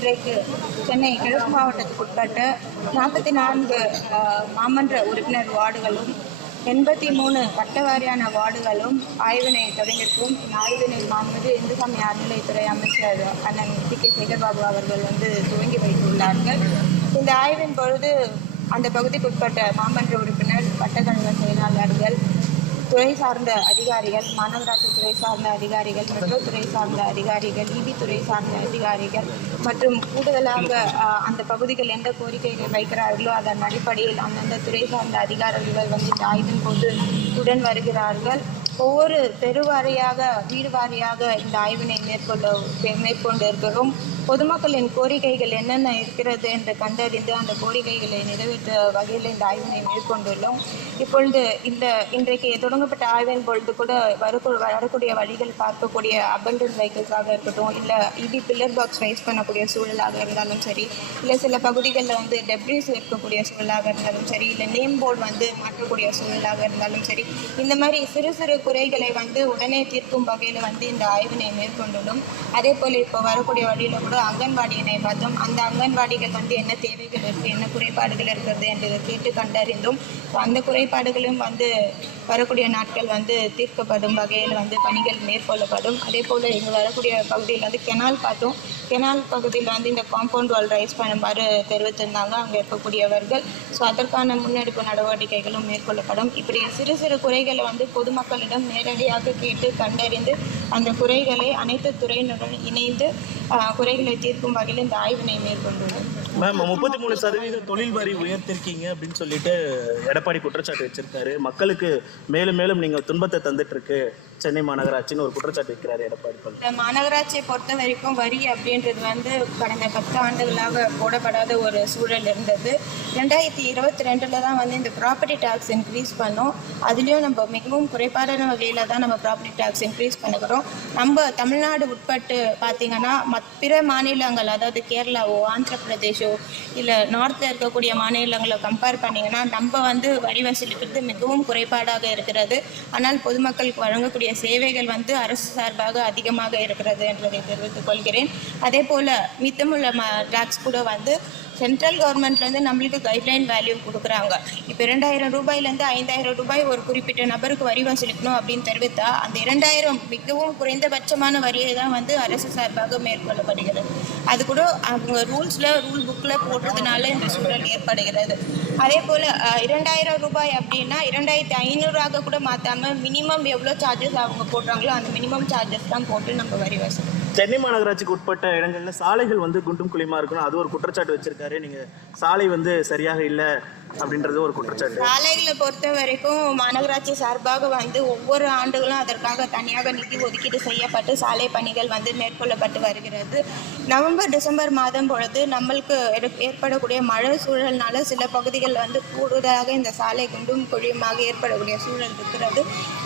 இன்றைக்கு சென்னை கிழக்கு மாவட்டத்துக்குட்பட்ட நாற்பத்தி நான்கு மாமன்ற உறுப்பினர் வார்டுகளும் எண்பத்தி மூணு வட்டவாரியான வார்டுகளும் ஆய்வினை தொடங்கியிருக்கும். இந்த ஆய்வினை மாமது இந்துசாமி அறநிலைத்துறை அமைச்சர் அண்ணன் டி கே சேகர்பாபு அவர்கள் வந்து துவங்கி வைத்துள்ளார்கள். இந்த ஆய்வின் பொழுது அந்த பகுதிக்குட்பட்ட மாமன்ற உறுப்பினர் வட்டக்கழக செயலாளர்கள் துறை சார்ந்த அதிகாரிகள் மாநகராட்சி துறை சார்ந்த அதிகாரிகள் மெட்ரோ துறை சார்ந்த அதிகாரிகள் நீதித்துறை சார்ந்த அதிகாரிகள் மற்றும் கூடுதலாக அந்த பகுதிகள் எந்த கோரிக்கைகள் வைக்கிறார்களோ அதன் அடிப்படையில் அந்தந்த துறை சார்ந்த அதிகாரிகள் வந்து ஆய்வின் போது உடன் வருகிறார்கள். ஒவ்வொரு தெரு வாரியாக வீடு வாரியாக இந்த ஆய்வினை மேற்கொள்ள மேற்கொண்டு இருக்கிறோம் பொதுமக்களின் கோரிக்கைகள் என்னென்ன இருக்கிறது என்று கண்டறிந்து அந்த கோரிக்கைகளை நிறைவேற்ற வகையில் இந்த ஆய்வினை மேற்கொண்டுள்ளோம். இப்பொழுது இந்த இன்றைக்கு தொடங்கப்பட்ட ஆய்வின் பொழுது கூட வரக்கூ வரக்கூடிய வழிகள் பார்க்கக்கூடிய அபண்டன்ட் வெஹிக்கிள்ஸாக இருக்கட்டும் இல்லை இடி பில்லர் பாக்ஸ் ரைஸ் பண்ணக்கூடிய சூழலாக இருந்தாலும் சரி இல்லை சில பகுதிகளில் வந்து டெப்ரிஸ் இருக்கக்கூடிய சூழலாக இருந்தாலும் சரி இல்லை நேம் போர்டு வந்து மாற்றக்கூடிய சூழலாக இருந்தாலும் சரி இந்த மாதிரி சிறு சிறு குறைகளை வந்து உடனே தீர்க்கும் வகையில் வந்து இந்த ஆய்வினை மேற்கொண்டுள்ளோம். அதே போல் இப்போ வரக்கூடிய வழியில் கூட அங்கன்வாடியினை பார்த்தோம். அந்த அங்கன்வாடிகள் வந்து என்ன தேவைகள் இருக்குது என்ன குறைபாடுகள் இருக்கிறது என்று கேட்டு கண்டறிந்தோம். அந்த குறைபாடுகளும் வந்து வரக்கூடிய நாட்கள் வந்து தீர்க்கப்படும் வகையில் வந்து பணிகள் மேற்கொள்ளப்படும். அதே போல் இங்கே வரக்கூடிய பகுதியில் வந்து கெனால் பார்த்தோம். கெனால் பகுதியில் வந்து இந்த காம்பவுண்ட் வால் ரைஸ் பண்ணுமாறு தெரிவித்திருந்தாங்க. அங்கே இருக்கக்கூடியவர்கள். ஸோ அதற்கான முன்னெடுப்பு நடவடிக்கைகளும் மேற்கொள்ளப்படும். இப்படி சிறு சிறு குறைகளை வந்து பொதுமக்களிடம் நேரடியாக கேட்டு கண்டறிந்து அந்த குறைகளை அனைத்து துறையினருடன் இணைந்து குறைகளை தீர்க்கும் வகையில் இந்த ஆய்வினை மேற்கொண்டுள்ளது மேம் முப்பத்தி மூணு சதவீதம் தொழில் வரி உயர்த்திருக்கீங்க அப்படின்னு சொல்லிட்டு எடப்பாடி குற்றச்சாட்டு வச்சிருக்காரு. மக்களுக்கு மேலும் மேலும் நீங்க துன்பத்தை தந்துட்டு இருக்கு சென்னை மாநகராட்சின்னு ஒரு குற்றச்சாட்டு வைக்கிறாரு எடப்பாடி இந்த மாநகராட்சியை பொறுத்த வரைக்கும் வரி அப்படின்றது வந்து கடந்த பத்து ஆண்டுகளாக போடப்படாத ஒரு சூழல் இருந்தது. ரெண்டாயிரத்தி இருபத்தி ரெண்டில் தான் வந்து இந்த ப்ராப்பர்ட்டி டேக்ஸ் இன்க்ரீஸ் பண்ணோம். அதுலேயும் நம்ம மிகவும் குறைபாடான வகையில் தான் நம்ம ப்ராப்பர்ட்டி டேக்ஸ் இன்க்ரீஸ் பண்ணுகிறோம். நம்ம தமிழ்நாடு உட்பட்டு பார்த்தீங்கன்னா மத் பிற மாநிலங்கள் அதாவது கேரளாவோ ஆந்திர பிரதேஷோ இல்லை நார்த்தில் இருக்கக்கூடிய மாநிலங்களை கம்பேர் பண்ணிங்கன்னா நம்ம வந்து வரி வசூலிக்கிறது மிகவும் குறைபாடாக இருக்கிறது. ஆனால் பொதுமக்களுக்கு வழங்கக்கூடிய சேவைகள் வந்து அரசு சார்பாக அதிகமாக இருக்கிறது என்றதை தெரிவித்துக் கொள்கிறேன். அதே போல் மித்தமுள்ள ம டேக்ஸ் கூட வந்து சென்ட்ரல் கவர்மெண்ட்லேருந்து நம்மளுக்கு கைட்லைன் வேல்யூ கொடுக்குறாங்க. இப்போ இரண்டாயிரம் ரூபாயிலேருந்து ஐந்தாயிரம் ரூபாய் ஒரு குறிப்பிட்ட நபருக்கு வரி வசூலிக்கணும் அப்படின்னு தெரிவித்தா அந்த இரண்டாயிரம் மிகவும் குறைந்தபட்சமான வரியை தான் வந்து அரசு சார்பாக மேற்கொள்ளப்படுகிறது. அது கூட அவங்க ரூல்ஸில் ரூல் புக்கில் போடுறதுனால இந்த சூழல் ஏற்படுகிறது. அதே போல் இரண்டாயிரம் ரூபாய் அப்படின்னா இரண்டாயிரத்தி ஐநூறாக கூட மாற்றாமல் மினிமம் எவ்வளோ சார்ஜஸ் அவங்க போடுறாங்களோ அந்த மினிமம் சார்ஜஸ் தான் போட்டு நம்ம வரி வசூல் சென்னை மாநகராட்சிக்கு உட்பட்ட இடங்கள்ல சாலைகள் வந்து குண்டும் குழிமா இருக்கணும்? அது ஒரு குற்றச்சாட்டு வச்சிருக்காரு. நீங்கள் சாலை வந்து சரியாக இல்லை. அப்படின்றது ஒரு குற்றச்சாட்டு. சாலைகளை பொறுத்த வரைக்கும் மாநகராட்சி சார்பாக வந்து ஒவ்வொரு ஆண்டுகளும் அதற்காக தனியாக நிதி ஒதுக்கீடு செய்யப்பட்டு சாலை பணிகள் வந்து மேற்கொள்ளப்பட்டு வருகிறது. நவம்பர் டிசம்பர் மாதம் பொழுது நம்மளுக்கு ஏற்படக்கூடிய மழை சூழல்னால சில பகுதிகளில் வந்து கூடுதலாக இந்த சாலை குண்டும் குழியுமாக ஏற்படக்கூடிய சூழல் இருக்கிறது.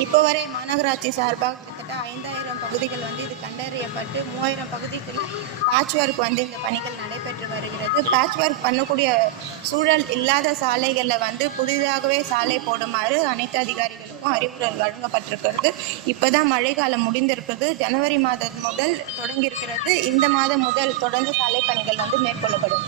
இப்போ வரை மாநகராட்சி சார்பாக கிட்டத்தட்ட ஐந்தாயிரம் பகுதிகள் வந்து இது கண்டறியப்பட்டு மூவாயிரம் பகுதிகளில் பேட்ச் ஒர்க் வந்து இந்த பணிகள் நடைபெற்று வருகிறது. பேட்ச் ஒர்க் பண்ணக்கூடிய சூழல் இல்லாத சாலை சாலைகளில் வந்து புதிதாகவே சாலை போடுமாறு அனைத்து அதிகாரிகளுக்கும் அறிவுரை வழங்கப்பட்டிருக்கிறது. இப்போதான் மழைக்காலம் முடிந்திருக்கிறது. ஜனவரி மாதம் முதல் தொடங்கியிருக்கிறது. இந்த மாதம் முதல் தொடர்ந்து சாலை பணிகள் வந்து மேற்கொள்ளப்படும்.